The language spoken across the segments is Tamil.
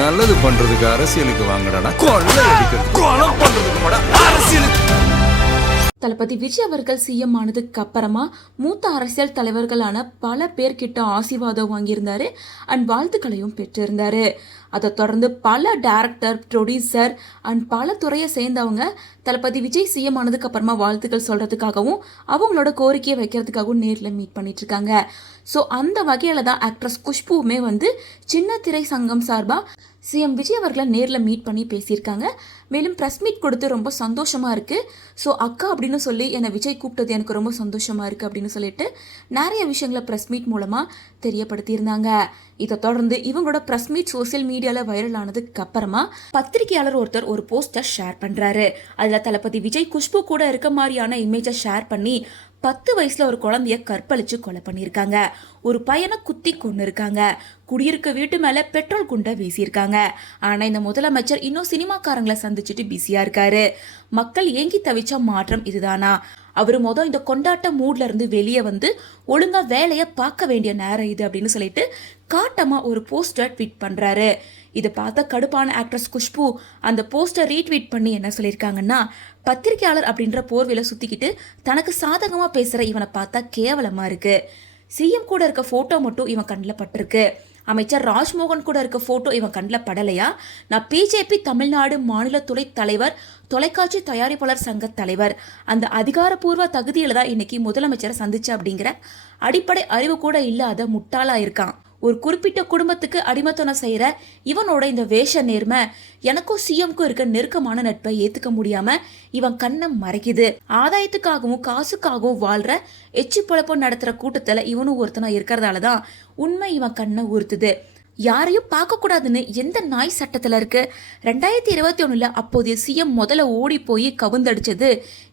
நல்லது பண்றதுக்கு அரசியலுக்கு வாங்கடா, கொள்ளை அடிக்கிறது கொலை பண்றதுக்கு அரசியலுக்கு. தளபதி விஜய் அவர்கள் சிஎம் ஆனதுக்கு அப்புறமா மூத்த அரசியல் தலைவர்களான பல பேர்கிட்ட ஆசீர்வாதம் வாங்கியிருந்தாரு அண்ட் வாழ்த்துக்களையும் பெற்றிருந்தாரு. அதை தொடர்ந்து பல டைரக்டர், ப்ரொடியூசர் அண்ட் பல துறையை சேர்ந்தவங்க தளபதி விஜய் சிஎம் ஆனதுக்கு அப்புறமா வாழ்த்துக்கள் சொல்றதுக்காகவும் அவங்களோட கோரிக்கையை வைக்கிறதுக்காகவும் நேரில் மீட் பண்ணிட்டு இருக்காங்க. ஸோ அந்த வகையில் தான் ஆக்ட்ரஸ் குஷ்புவுமே சின்ன திரை சங்கம் சார்பாக சிஎம் விஜய் அவர்களை நேரில் மீட் பண்ணி பேசியிருக்காங்க. மேலும் ப்ரெஸ் மீட் கொடுத்து ரொம்ப சந்தோஷமாக இருக்குது. ஸோ அக்கா அப்படின்னு சொல்லி என்னை விஜய் கூப்பிட்டது எனக்கு ரொம்ப சந்தோஷமாக இருக்குது அப்படின்னு சொல்லிட்டு நிறைய விஷயங்களை ப்ரெஸ் மீட் மூலமாக தெரியப்படுத்தியிருந்தாங்க. இதை தொடர்ந்து இவங்களோட ப்ரெஸ் மீட் சோசியல் மீடியாவில் வைரல் ஆனதுக்கு அப்புறமா பத்திரிகையாளர் ஒருத்தர் ஒரு போஸ்டர் ஷேர் பண்ணுறாரு. அதில் தளபதி விஜய் குஷ்பு கூட இருக்க மாதிரியான இமேஜை ஷேர் பண்ணி 10 வயசுல ஒரு குழந்தைய கற்பழிச்சு கொலை பண்ணியிருக்காங்க, ஒரு பையனை குத்தி கொண்டு இருக்காங்க, குடியிருக்க வீட்டு மேல பெட்ரோல் குண்டை வீசியிருக்காங்க. ஆனா இந்த முதலமைச்சர் இன்னும் சினிமாக்காரங்களை சந்திச்சுட்டு பிஸியா இருக்காரு. மக்கள் ஏங்கி தவிச்ச மாற்றம் இதுதானா? அவரு இந்த கொண்டாட்ட மூட்ல இருந்து வெளியே ஒழுங்கா வேலையை பார்க்க வேண்டிய நேரம் இது அப்படின்னு சொல்லிட்டு காட்டமா ஒரு போஸ்டர் ட்வீட் பண்றாரு. இதை பார்த்த கடுப்பான ஆக்ட்ரஸ் குஷ்பு அந்த போஸ்டர் ரீட்வீட் பண்ணி என்ன சொல்லியிருக்காங்கன்னா, பத்திரிகையாளர் அப்படின்ற போர்வையில சுத்திக்கிட்டு தனக்கு சாதகமா பேசுற இவனை பார்த்தா கேவலமா இருக்கு. சிஎம் கூட இருக்க போட்டோ மட்டும் இவன் கண்ணில் பட்டிருக்கு, அமைச்சர் ராஜ்மோகன் கூட இருக்க போட்டோ இவன் கண்ணில் படலையா? நான் பிஜேபி தமிழ்நாடு மாநில துணை தலைவர், தொலைக்காட்சி தயாரிப்பாளர் சங்க தலைவர், அந்த அதிகாரப்பூர்வ தகுதியில தான் இன்னைக்கு முதலமைச்சரை சந்திச்ச அப்படிங்கிற அடிப்படை அறிவு கூட இல்லாத முட்டாளா இருக்கான். ஒரு குறிப்பிட்ட குடும்பத்துக்கு அடிமத்தனம் செய்யற இவனோட இந்த வேஷ நேர்மை எனக்கும் சிஎம்க்கும் இருக்க நெருக்கமான நட்பை ஏத்துக்க முடியாம இவன் கண்ணை மறைக்குது. ஆதாயத்துக்காகவும் காசுக்காகவும் வாழ்ற எச்சி பொழப்பம் நடத்துற கூட்டத்துல இவனும் ஒருத்தனா இருக்கிறதாலதான் உண்மை இவன் கண்ணை உறுத்துது. யாரையும் பார்க்க கூடாதுன்னு எந்த நாய் சட்டத்துல இருக்கு? 2021 அப்போதைய சிஎம் முதல்ல ஓடி போய் கவுந்தடிச்சது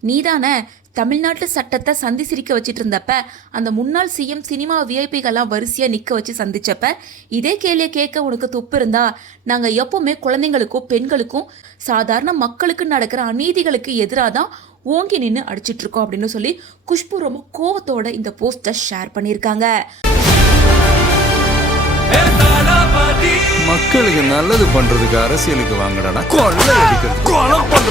நீதானே. தமிழ்நாட்டு சட்டத்தை சந்தி சிரிக்க வச்சிட்டு இருந்தப்ப அந்த முன்னாள் சிஎம் சினிமா விஐபிகள்லாம் வரிசையா நிக்க வச்சு சந்திச்சப்ப இதே கேள்வியை கேட்க உனக்கு துப்பு இருந்தா நாங்க எப்பவுமே குழந்தைங்களுக்கும் பெண்களுக்கும் சாதாரண மக்களுக்கு நடக்கிற அநீதிகளுக்கு எதிராக தான் ஓங்கி நின்று அடிச்சிட்டு இருக்கோம் அப்படின்னு சொல்லி குஷ்பு ரொம்ப கோவத்தோட இந்த போஸ்டர் ஷேர் பண்ணியிருக்காங்க. மக்களுக்கு நல்லது பண்றதுக்கு அரசியலுக்கு வாங்கடா, கொள்ளை அடிக்கிறது கொலை பண்றது.